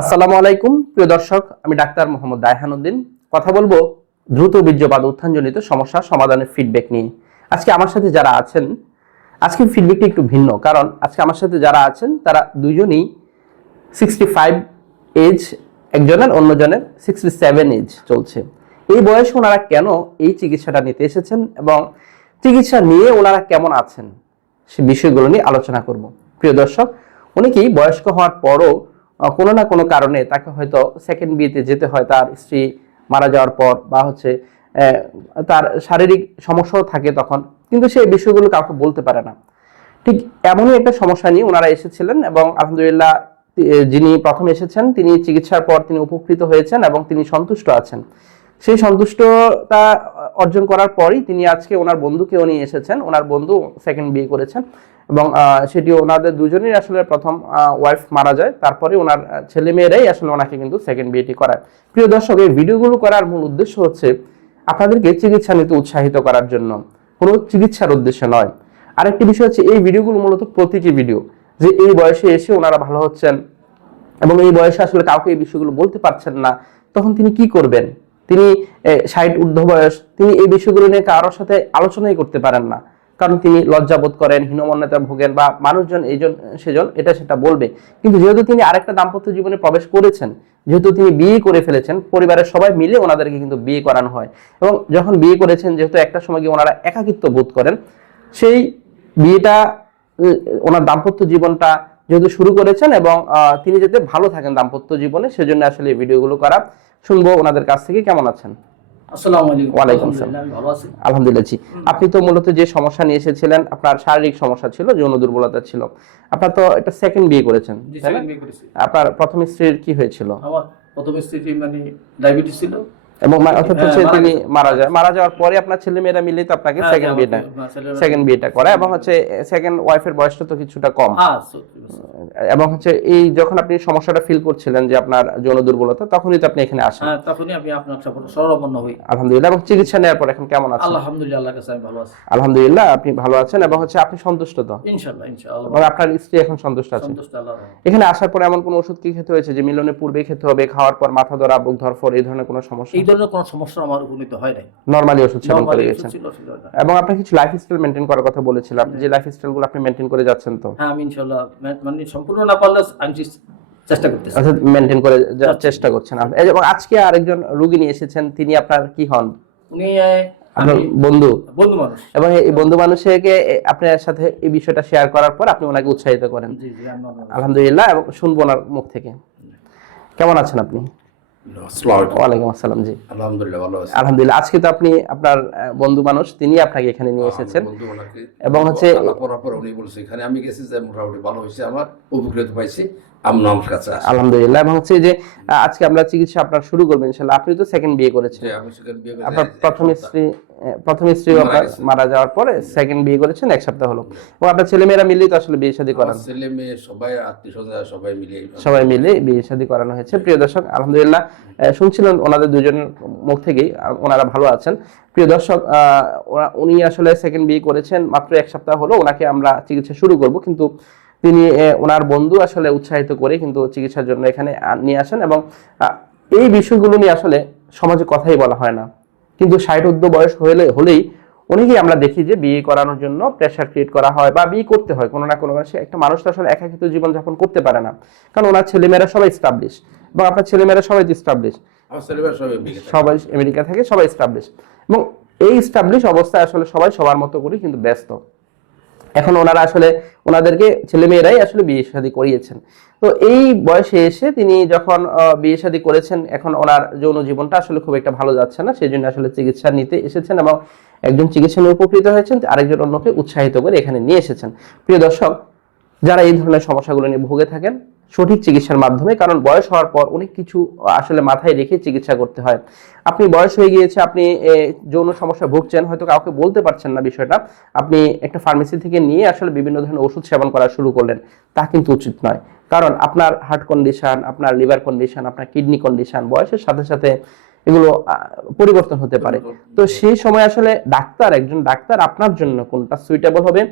আসসালামু আলাইকুম, প্রিয় দর্শক, আমি ডাক্তার মোহাম্মদ দায়হানুদ্দিন কথা বলব দ্রুত বীর্যপাত উত্থানজনিত সমস্যা সমাধানের ফিডব্যাক নিয়ে। আজকে আমার সাথে যারা আছেন, আজকের ফিডব্যাকটি একটু ভিন্ন, কারণ আজকে আমার সাথে যারা আছেন, তারা দুজনেই সিক্সটি ফাইভ এজ একজনের, অন্যজনের সিক্সটি সেভেন এজ চলছে। এই বয়সে ওনারা কেন এই চিকিৎসাটা নিতে এসেছেন এবং চিকিৎসা নিয়ে ওনারা কেমন আছেন, সে বিষয়গুলো নিয়ে আলোচনা করব। প্রিয় দর্শক, অনেকেই বয়স্ক হওয়ার পরও কোনো না কোনো কারণে তাকে হয়তো সেকেন্ড বিয়েতে যেতে হয়, তার স্ত্রী মারা যাওয়ার পর বা হচ্ছে তার শারীরিক সমস্যাও থাকে তখন। কিন্তু সেই বিষয়গুলো কাউকে বলতে পারে না। ঠিক এমনই একটা সমস্যা নিয়ে ওনারা এসেছিলেন এবং আলহামদুলিল্লাহ যিনি প্রথম এসেছেন, তিনি চিকিৎসার পর তিনি উপকৃত হয়েছেন এবং তিনি সন্তুষ্ট আছেন। সেই সন্তুষ্টতা অর্জন করার পরই তিনি আজকে ওনার বন্ধুকেও নিয়ে এসেছেন, ওনার বন্ধু সেকেন্ড বিয়ে করেছেন এবং সেটি ওনাদের দুজনেই আসলে প্রথম ওয়াইফ মারা যায়। তারপরে ওনার ছেলে মেয়েরাই আসলে ওনাকে কিন্তু সেকেন্ড বিয়েটি করায়। প্রিয় দর্শক, এই ভিডিওগুলো করার মূল উদ্দেশ্য হচ্ছে আপনাদেরকে চিকিৎসা নিতে উৎসাহিত করার জন্য। কোনো চিকিৎসার উদ্দেশ্য নয়। আরেকটি বিষয় হচ্ছে এই ভিডিওগুলো মূলত প্রতীকী ভিডিও। যে এই বয়সে এসে ওনারা ভালো হচ্ছেন এবং এই বয়সে আসলে কাউকে এই বিষয়গুলো বলতে পারছেন না, তখন তিনি কি করবেন? তিনি ষাট ঊর্ধ্ব বয়স, তিনি এই বিষয়গুলো নিয়ে কারোর সাথে আলোচনাই করতে পারেন না। কারণ তিনি লজ্জাবোধ করেন, হীনমন্যতা ভোগেন বা মানুষজন এইজন সেজন এটা সেটা বলবে। কিন্তু যেহেতু তিনি আরেকটা দাম্পত্য জীবনে প্রবেশ করেছেন, যেহেতু তিনি বিয়ে করে ফেলেছেন, পরিবারের সবাই মিলে ওনাদেরকে কিন্তু বিয়ে করানো হয়। এবং যখন বিয়ে করেছেন, যেহেতু একটা সময় গিয়ে ওনারা একাকিত্ব বোধ করেন, সেই বিয়েটা ওনার দাম্পত্য জীবনটা যেহেতু শুরু করেছেন এবং তিনি যাতে ভালো থাকেন দাম্পত্য জীবনে সেজন্য আসলে এই ভিডিওগুলো করা শুনব ওনাদের কাছ থেকে। কেমন আছেন। আলহামদুলিল্লাহ, আপনি তো মূলত যে সমস্যা নিয়ে এসেছিলেন আপনার শারীরিক সমস্যা ছিল যৌন দুর্বলতা ছিল। আপনার তো এটা সেকেন্ড বিয়ে করেছেন আপনার প্রথম স্ত্রীর কি হয়েছিল? আমার প্রথম স্ত্রী মানে ডায়াবেটিস ছিল। এবং অর্থাৎ হচ্ছে হ্যাঁ, তিনি মারা যায়। মারা যাওয়ার পরে আপনার ছেলে মেয়েরা মিলেই তো আপনাকে হ্যাঁ, সেকেন্ড বিয়েটা হ্যাঁ, সেকেন্ড বিয়েটা করা এবং হচ্ছে সেকেন্ড ওয়াইফের বয়সটা তো কিছুটা কম। হ্যাঁ। এবং হচ্ছে এই যখন আপনি সমস্যাটা ফিল করছিলেন যে আপনার যৌন দুর্বলতা তখনই তো আপনি এখানে আসেন। হ্যাঁ তখনই আমি আপনার সরবন্ন হই। আলহামদুলিল্লাহ এবং চিকিৎসা নেওয়ার পর এখন কেমন আছেন? আলহামদুলিল্লাহ আল্লাহর কাছে আমি ভালো আছি। আলহামদুলিল্লাহ আপনি ভালো আছেন এবং হচ্ছে আপনি সন্তুষ্ট তো? ইনশাআল্লাহ ইনশাআল্লাহ। এবং আপনার স্ত্রী এখন সন্তুষ্ট আছে? এখানে আসার পর এমন কোনো ওষুধ কি খেতে হয়েছে যে মিলনের পূর্বে খেতে হবে খাওয়ার পর মাথা ধরা বুক ধরফর এই ধরনের কোনো সমস্যা? ধরনের কোনো সমস্যা আমার উপনীত হয় নাই। নরমালি ওষুধ সেবন করে গেছেন। এবং আপনার কিছু মেনটেন করার কথা বলেছিলাম যে লাইফ স্টাইলগুলো আপনি মেনটেন করে যাচ্ছেন তো? হ্যাঁ আমি ইনশাআল্লাহ মানে সম্পূর্ণ না পারলে আমি চেষ্টা করতেছি। অর্থাৎ মেনটেন করে চেষ্টা করছেন। আপনি। এবং আজকে আরেকজন রুগী নিয়ে এসেছেন তিনি আপনার কি হন? উনি আপনার বন্ধু। বন্ধু মানুষ। এবং এই বন্ধু মানুষকে আপনার সাথে এই বিষয়টা শেয়ার করার পর আপনি ওনাকে উৎসাহিত করেন। আলহামদুলিল্লাহ এবং শুনব ওনার মুখ থেকে। কেমন আছেন আপনি। ওয়ালাইকুম আসসালাম জি। আলহামদুলিল্লাহ ভালো আছি। আলহামদুলিল্লাহ আজকে তো আপনি আপনার বন্ধু মানুষ তিনি আপনাকে এখানে নিয়ে এসেছেন। এবং হচ্ছে- উনি বলছে এখানে আমি গেছি যে মোটামুটি ভালো হয়েছে আমার উপকৃত পাইছি। আমার কাছে আসি। আলহামদুলিল্লাহ এবং হচ্ছে যে আজকে আমরা চিকিৎসা আপনার শুরু আপনি তো সেকেন্ড বিয়ে করেছেন। আপনার প্রথম স্ত্রী প্রথম স্ত্রী আপনার মারা যাওয়ার পরে সেকেন্ড বিয়ে করেছেন এক সপ্তাহ হলো। এবং আপনার ছেলে মেয়েরা মিলেই তো আসলে বিয়ে শাদী করান আমার ছেলে মেয়ে সবাই আত্মীয় সবাই মিলে সবাই মিলে বিয়ে শাদী করানো হয়েছে। প্রিয় দর্শক আলহামদুলিল্লাহ শুনছিলেন ওনাদের দুজনের মুখ থেকেই ওনারা ভালো আছেন। প্রিয় দর্শক আহ, উনি আসলে সেকেন্ড বিয়ে করেছেন মাত্র এক সপ্তাহ হলো ওনাকে আমরা চিকিৎসা শুরু করব কিন্তু তিনি ওনার বন্ধু আসলে উৎসাহিত করে কিন্তু চিকিৎসার জন্য এখানে নিয়ে আসেন এবং এই বিষয়গুলো নিয়ে আসলে সমাজে কথাই বলা হয় না। কিন্তু ষাট ঊর্ধ্ব বয়স হলে হলেই অনেকেই আমরা দেখি যে বিয়ে করানোর জন্য প্রেশার ক্রিয়েট করা হয় বা বিয়ে করতে হয় কোনো না কোনো কারণে। সে একটা মানুষ তো আসলে একাকিত জীবন যাপন করতে পারে না। কারণ ওনার ছেলেমেয়েরা সবাই স্টাবলিশ এবং আপনার ছেলেমেয়েরা সবাই স্টাবলিশ সবাই আমেরিকা থেকে। সবাই স্টাবলিশ এবং এই স্টাবলিশ অবস্থায় আসলে সবাই সবার মতো করে কিন্তু ব্যস্ত। এখন ওনারা আসলে ওনাদেরকে ছেলে মেয়েরাই আসলে বিয়ে শাদী করিয়েছেন। তো এই বয়সে এসে তিনি যখন বিয়ে শাদী করেছেন, এখন ওনার যৌন জীবনটা আসলে খুব একটা ভালো যাচ্ছে না। সেই জন্য আসলে চিকিৎসা নিতে এসেছেন এবং একজন চিকিৎসা নিয়ে উপকৃত হয়েছেন, আরেকজন অন্যকে উৎসাহিত করে এখানে নিয়ে এসেছেন। প্রিয় দর্শক, যারা এই ধরনের সমস্যাগুলো নিয়ে ভুগে থাকেন সঠিক চিকিৎসার মাধ্যমে কারণ বয়স হওয়ার পর অনেক কিছু আসলে মাথায় রেখে চিকিৎসা করতে হয়। আপনি বয়স হয়ে গিয়েছে আপনি যৌন সমস্যা ভুগছেন হয়তো কাউকে বলতে পারছেন না বিষয়টা। আপনি একটা ফার্মেসি থেকে নিয়ে আসলে বিভিন্ন ধরনের ওষুধ সেবন করা শুরু করলেন। তা কিন্তু উচিত নয়। কারণ আপনার হার্ট কন্ডিশন আপনার লিভার কন্ডিশন আপনার কিডনি কন্ডিশন বয়সের সাথে সাথে এগুলো পরিবর্তন হতে পারে। তো সেই সময় আসলে ডাক্তার একজন ডাক্তার আপনার জন্য কোনটা সুইটেবল হবে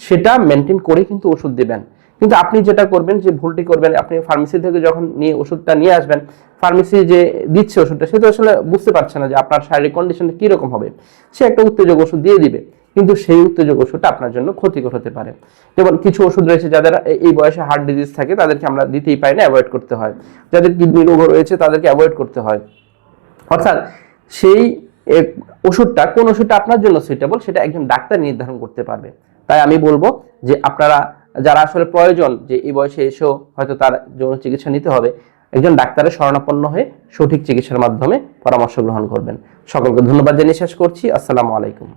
সেটা মেনটেন করে কিন্তু ওষুধ দিবেন। কিন্তু আপনি যেটা করবেন, যে ভুলটি করবেন, আপনি ফার্মেসি থেকে যখন নিয়ে ওষুধটা নিয়ে আসবেন ফার্মেসি যে দিচ্ছে ওষুধটা, সে তো আসলে বুঝতে পারছে না যে আপনার শারীরিক কন্ডিশনটা কীরকম হবে। সে একটা উত্তেজক ওষুধ দিয়ে দিবে, কিন্তু সেই উত্তেজক ওষুধটা আপনার জন্য ক্ষতিকর হতে পারে। যেমন কিছু ওষুধ রয়েছে যাদের এই বয়সে হার্ট ডিজিজ থাকে, তাদেরকে আমরা দিতেই পারি না অ্যাভয়েড করতে হয়। যাদের কিডনি রোগ রয়েছে, তাদেরকে অ্যাভয়েড করতে হয়। অর্থাৎ সেই ওষুধটা, কোন ওষুধটা আপনার জন্য সুইটেবল সেটা একজন ডাক্তার নির্ধারণ করতে পারবে। তাই আমি বলব যে আপনারা যারা আসলে প্রয়োজন যে এই বয়সে এসেও হয়তো তার যৌন চিকিৎসা নিতে হবে, একজন ডাক্তারের শরণাপন্ন হয়ে সঠিক চিকিৎসার মাধ্যমে পরামর্শ গ্রহণ করবেন। সকলকে ধন্যবাদ জানিয়ে শেষ করছি। আসসালামু আলাইকুম।